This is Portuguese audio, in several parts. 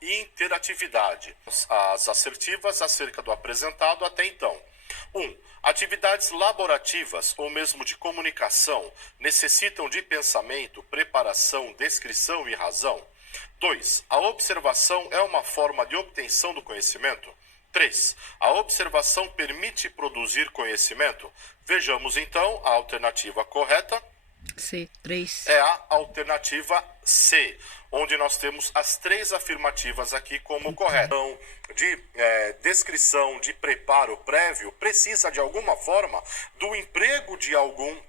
Interatividade. As assertivas acerca do apresentado até então. 1. Atividades laborativas ou mesmo de comunicação necessitam de pensamento, preparação, descrição e razão. 2. A observação é uma forma de obtenção do conhecimento. 3. A observação permite produzir conhecimento. Vejamos então a alternativa correta. C, 3. É a alternativa C, onde nós temos as três afirmativas aqui como corretas. Então, de descrição, de preparo prévio, precisa de alguma forma do emprego de algum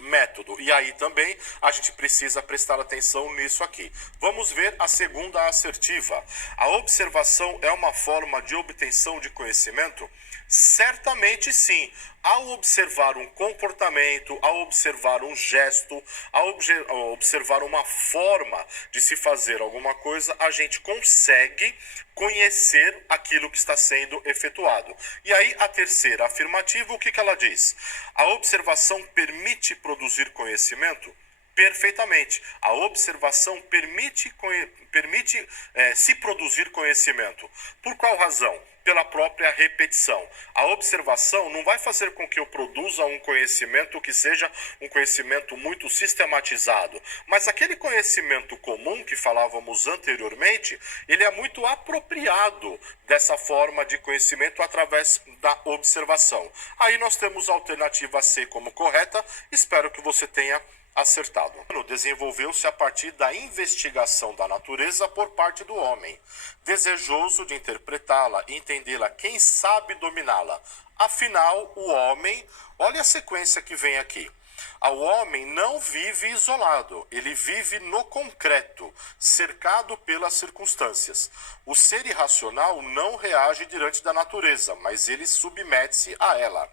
método. E aí também a gente precisa prestar atenção nisso aqui. Vamos ver a segunda assertiva. A observação é uma forma de obtenção de conhecimento? Certamente sim. Ao observar um comportamento, ao observar um gesto, ao observar uma forma de se fazer alguma coisa, a gente consegue conhecer aquilo que está sendo efetuado. E aí a terceira afirmativa, o que ela diz? A observação permite produzir conhecimento? Perfeitamente. A observação permite se produzir conhecimento. Por qual razão? Pela própria repetição. A observação não vai fazer com que eu produza um conhecimento que seja um conhecimento muito sistematizado, mas aquele conhecimento comum que falávamos anteriormente, ele é muito apropriado dessa forma de conhecimento através da observação. Aí nós temos a alternativa C como correta. Espero que você tenha acertado. Desenvolveu-se a partir da investigação da natureza por parte do homem, desejoso de interpretá-la, entendê-la, quem sabe dominá-la. Afinal, o homem, olha a sequência que vem aqui. O homem não vive isolado, ele vive no concreto, cercado pelas circunstâncias. O ser irracional não reage diante da natureza, mas ele submete-se a ela.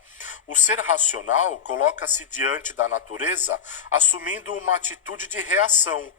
O ser racional coloca-se diante da natureza, assumindo uma atitude de reação.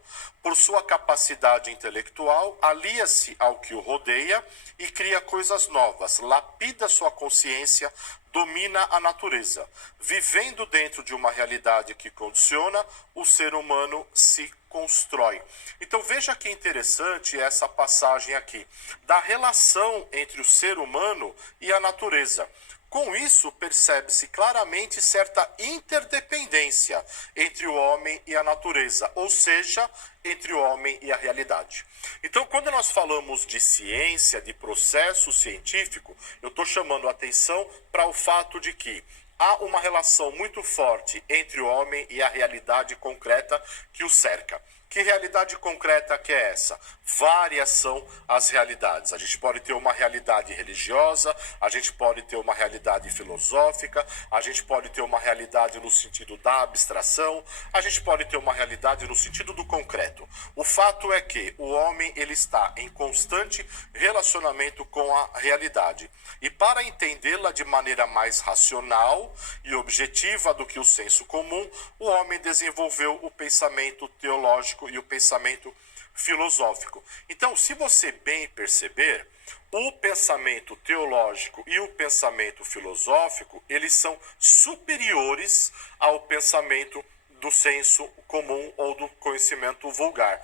Por sua capacidade intelectual, alia-se ao que o rodeia e cria coisas novas, lapida sua consciência, domina a natureza. Vivendo dentro de uma realidade que condiciona, o ser humano se constrói. Então veja que interessante essa passagem aqui, da relação entre o ser humano e a natureza. Com isso, percebe-se claramente certa interdependência entre o homem e a natureza, ou seja, entre o homem e a realidade. Então, quando nós falamos de ciência, de processo científico, eu estou chamando a atenção para o fato de que há uma relação muito forte entre o homem e a realidade concreta que o cerca. Que realidade concreta que é essa? Várias são as realidades. A gente pode ter uma realidade religiosa, a gente pode ter uma realidade filosófica, a gente pode ter uma realidade no sentido da abstração, a gente pode ter uma realidade no sentido do concreto. O fato é que o homem ele está em constante relacionamento com a realidade. E para entendê-la de maneira mais racional e objetiva do que o senso comum, o homem desenvolveu o pensamento teológico e o pensamento filosófico. Então, se você bem perceber, o pensamento teológico e o pensamento filosófico, eles são superiores ao pensamento do senso comum ou do conhecimento vulgar.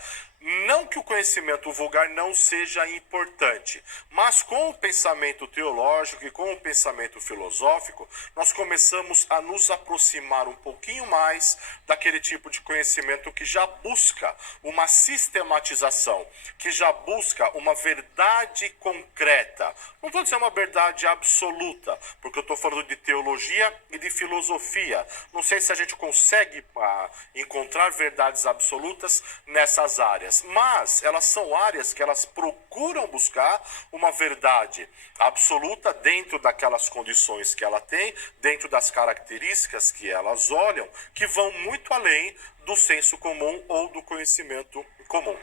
Não que o conhecimento vulgar não seja importante, mas com o pensamento teológico e com o pensamento filosófico, nós começamos a nos aproximar um pouquinho mais daquele tipo de conhecimento que já busca uma sistematização, que já busca uma verdade concreta. Não estou dizendo uma verdade absoluta, porque eu estou falando de teologia e de filosofia. Não sei se a gente consegue encontrar verdades absolutas nessas áreas, mas elas são áreas que elas procuram buscar uma verdade absoluta dentro daquelas condições que ela tem, dentro das características que elas olham, que vão muito além do senso comum ou do conhecimento comum.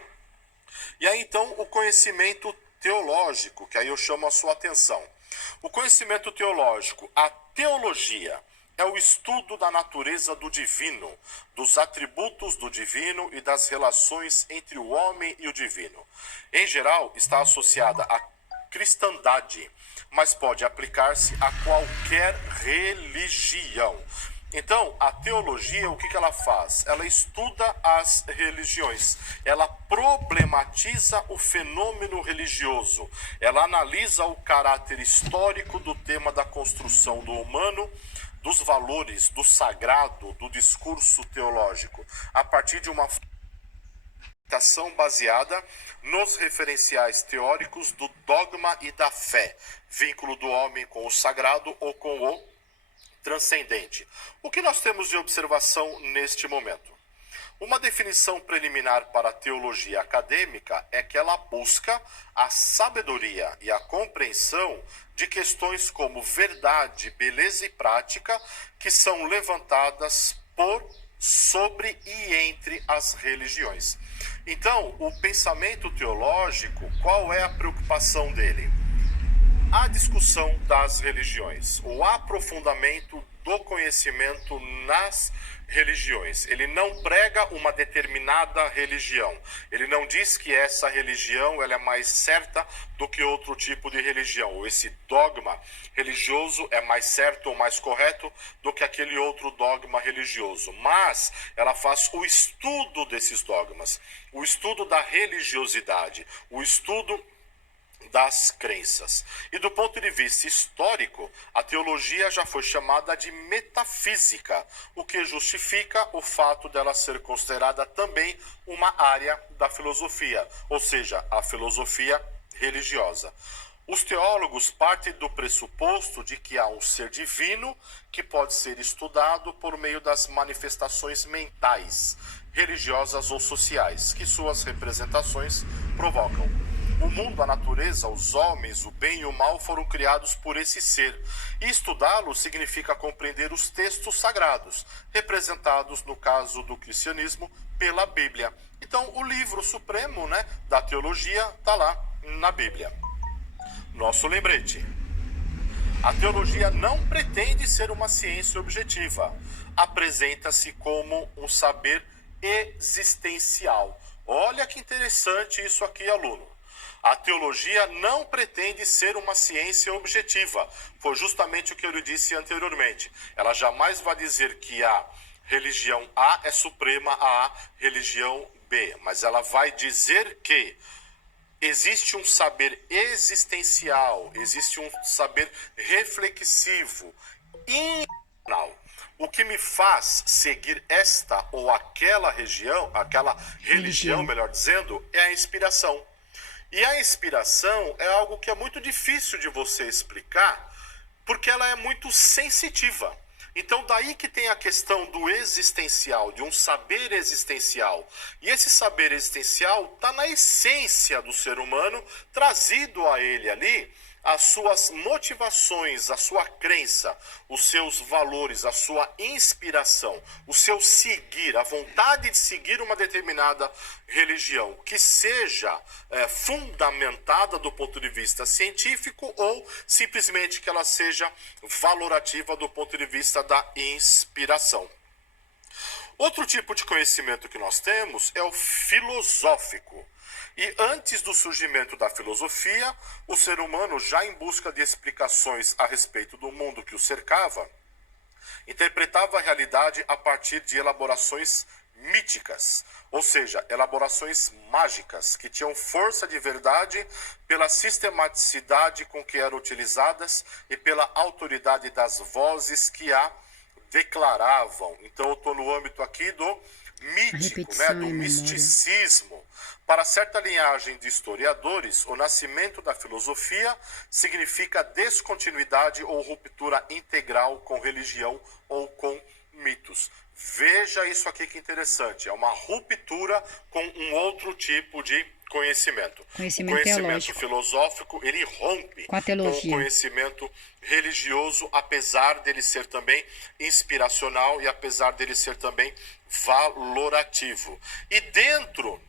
E aí então o conhecimento teológico, que aí eu chamo a sua atenção. O conhecimento teológico, a teologia, é o estudo da natureza do divino, dos atributos do divino e das relações entre o homem e o divino. Em geral, está associada à cristandade, mas pode aplicar-se a qualquer religião. Então, a teologia, o que ela faz? Ela estuda as religiões, ela problematiza o fenômeno religioso, ela analisa o caráter histórico do tema da construção do humano, dos valores, do sagrado, do discurso teológico, a partir de uma baseada nos referenciais teóricos do dogma e da fé, vínculo do homem com o sagrado ou com o transcendente. O que nós temos de observação neste momento? Uma definição preliminar para a teologia acadêmica é que ela busca a sabedoria e a compreensão de questões como verdade, beleza e prática que são levantadas por, sobre e entre as religiões. Então, o pensamento teológico, qual é a preocupação dele? A discussão das religiões, o aprofundamento do conhecimento nas religiões. Ele não prega uma determinada religião. Ele não diz que essa religião ela é mais certa do que outro tipo de religião. Ou esse dogma religioso é mais certo ou mais correto do que aquele outro dogma religioso. Mas ela faz o estudo desses dogmas, o estudo da religiosidade, o estudo das crenças. E do ponto de vista histórico, a teologia já foi chamada de metafísica, o que justifica o fato dela ser considerada também uma área da filosofia, ou seja, a filosofia religiosa. Os teólogos partem do pressuposto de que há um ser divino que pode ser estudado por meio das manifestações mentais, religiosas ou sociais, que suas representações provocam. O mundo, a natureza, os homens, o bem e o mal foram criados por esse ser. E estudá-lo significa compreender os textos sagrados, representados, no caso do cristianismo, pela Bíblia. Então, o livro supremo, da teologia está lá na Bíblia. Nosso lembrete. A teologia não pretende ser uma ciência objetiva. Apresenta-se como um saber existencial. Olha que interessante isso aqui, aluno. A teologia não pretende ser uma ciência objetiva. Foi justamente o que eu lhe disse anteriormente. Ela jamais vai dizer que a religião A é suprema à religião B. Mas ela vai dizer que existe um saber existencial, existe um saber reflexivo, internal. O que me faz seguir esta ou aquela religião, melhor dizendo, é a inspiração. E a inspiração é algo que é muito difícil de você explicar, porque ela é muito sensitiva. Então daí que tem a questão do existencial, de um saber existencial. E esse saber existencial está na essência do ser humano, trazido a ele ali as suas motivações, a sua crença, os seus valores, a sua inspiração, o seu seguir, a vontade de seguir uma determinada religião, que seja fundamentada do ponto de vista científico ou simplesmente que ela seja valorativa do ponto de vista da inspiração. Outro tipo de conhecimento que nós temos é o filosófico. E antes do surgimento da filosofia, o ser humano, já em busca de explicações a respeito do mundo que o cercava, interpretava a realidade a partir de elaborações míticas, ou seja, elaborações mágicas, que tinham força de verdade pela sistematicidade com que eram utilizadas e pela autoridade das vozes que a declaravam. Então eu estou no âmbito aqui do mítico, do misticismo. Para certa linhagem de historiadores, o nascimento da filosofia significa descontinuidade ou ruptura integral com religião ou com mitos. Veja isso aqui que interessante, é uma ruptura com um outro tipo de conhecimento. O conhecimento filosófico, ele rompe com o conhecimento religioso, apesar dele ser também inspiracional e apesar dele ser também valorativo. E dentro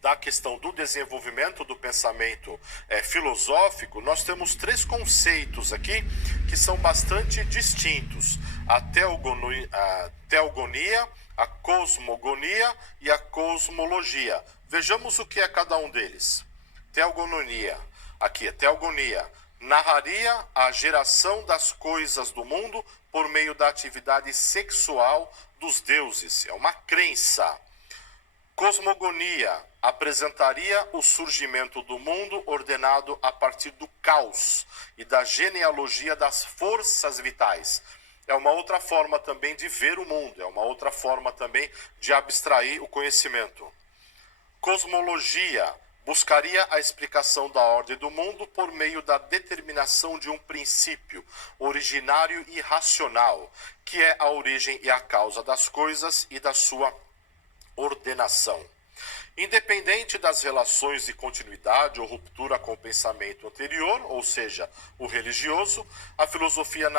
da questão do desenvolvimento do pensamento filosófico, nós temos três conceitos aqui que são bastante distintos: a teogonia, a cosmogonia e a cosmologia. Vejamos o que é cada um deles. Teogonia. Aqui é teogonia. narraria a geração das coisas do mundo por meio da atividade sexual dos deuses. É uma crença. Cosmogonia apresentaria o surgimento do mundo ordenado a partir do caos e da genealogia das forças vitais. É uma outra forma também de ver o mundo, é uma outra forma também de abstrair o conhecimento. Cosmologia buscaria a explicação da ordem do mundo por meio da determinação de um princípio originário e racional, que é a origem e a causa das coisas e da sua ordenação. Independente das relações de continuidade ou ruptura com o pensamento anterior, ou seja, o religioso, a filosofia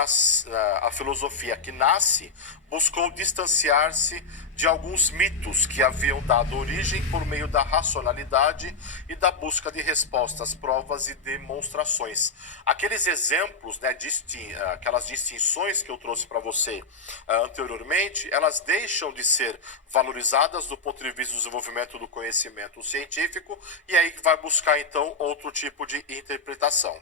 que nasce buscou distanciar-se de alguns mitos que haviam dado origem por meio da racionalidade e da busca de respostas, provas e demonstrações. Aqueles exemplos, né, aquelas distinções que eu trouxe para você anteriormente, elas deixam de ser valorizadas do ponto de vista do desenvolvimento do conhecimento científico e aí vai buscar então outro tipo de interpretação.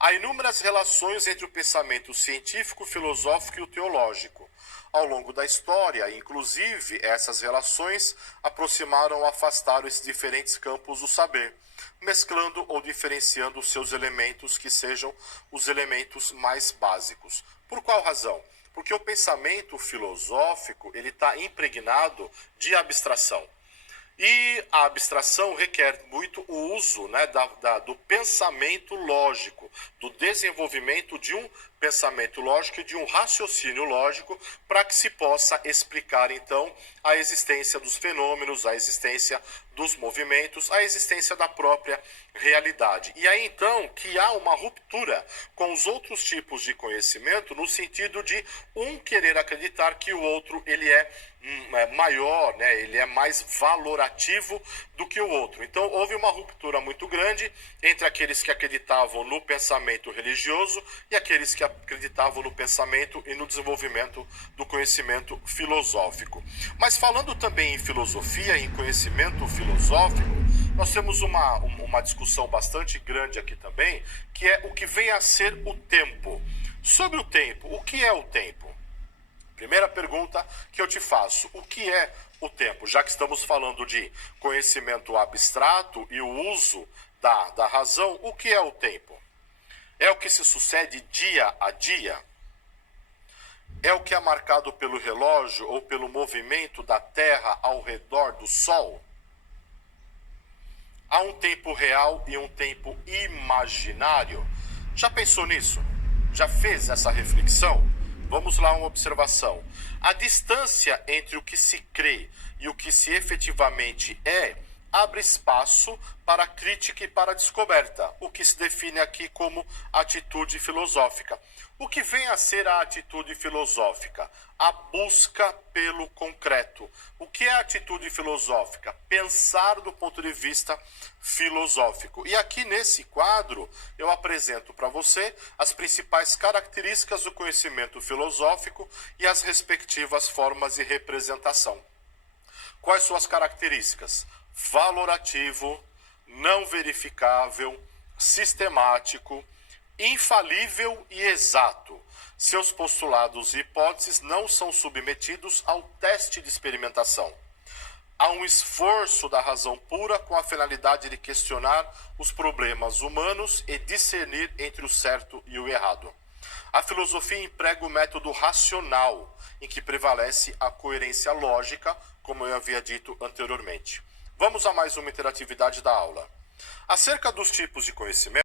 Há inúmeras relações entre o pensamento científico, filosófico e o teológico. Ao longo da história, inclusive, essas relações aproximaram ou afastaram esses diferentes campos do saber, mesclando ou diferenciando os seus elementos que sejam os elementos mais básicos. Por qual razão? Porque o pensamento filosófico ele está impregnado de abstração. E a abstração requer muito o uso, né, do pensamento lógico, do desenvolvimento de um pensamento lógico e de um raciocínio lógico para que se possa explicar, então, a existência dos fenômenos, a existência dos movimentos, a existência da própria realidade. E aí, então, que há uma ruptura com os outros tipos de conhecimento no sentido de um querer acreditar que o outro ele é maior, né? Ele é mais valorativo do que o outro. Então houve uma ruptura muito grande entre aqueles que acreditavam no pensamento religioso e aqueles que acreditavam no pensamento e no desenvolvimento do conhecimento filosófico. Mas falando também em filosofia e em conhecimento filosófico, nós temos uma discussão bastante grande aqui também, que é o que vem a ser o tempo. Sobre o tempo, o que é o tempo? Primeira pergunta que eu te faço, o que é o tempo? Já que estamos falando de conhecimento abstrato e o uso da razão, o que é o tempo? É o que se sucede dia a dia? É o que é marcado pelo relógio ou pelo movimento da Terra ao redor do Sol? Há um tempo real e um tempo imaginário? Já pensou nisso? Já fez essa reflexão? Vamos lá, uma observação. A distância entre o que se crê e o que se efetivamente é abre espaço para a crítica e para a descoberta, o que se define aqui como atitude filosófica. O que vem a ser a atitude filosófica? A busca pelo concreto. O que é a atitude filosófica? Pensar do ponto de vista filosófico. E aqui nesse quadro eu apresento para você as principais características do conhecimento filosófico e as respectivas formas de representação. Quais são as características? Valorativo, não verificável, sistemático, infalível e exato. Seus postulados e hipóteses não são submetidos ao teste de experimentação. Há um esforço da razão pura com a finalidade de questionar os problemas humanos e discernir entre o certo e o errado. A filosofia emprega o método racional, em que prevalece a coerência lógica, como eu havia dito anteriormente. Vamos a mais uma interatividade da aula. Acerca dos tipos de conhecimento,